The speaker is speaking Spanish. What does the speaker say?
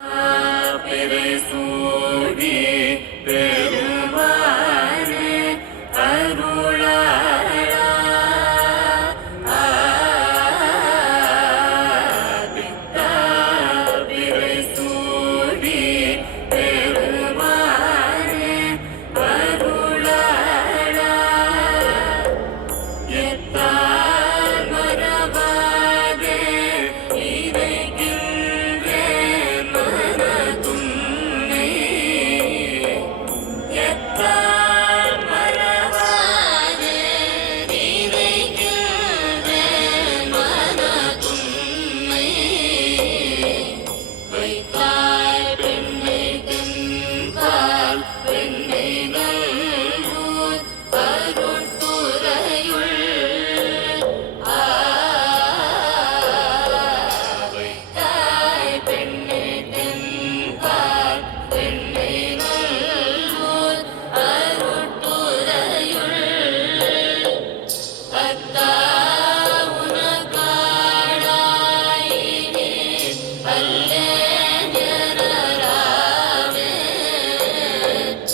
Happy Day, God.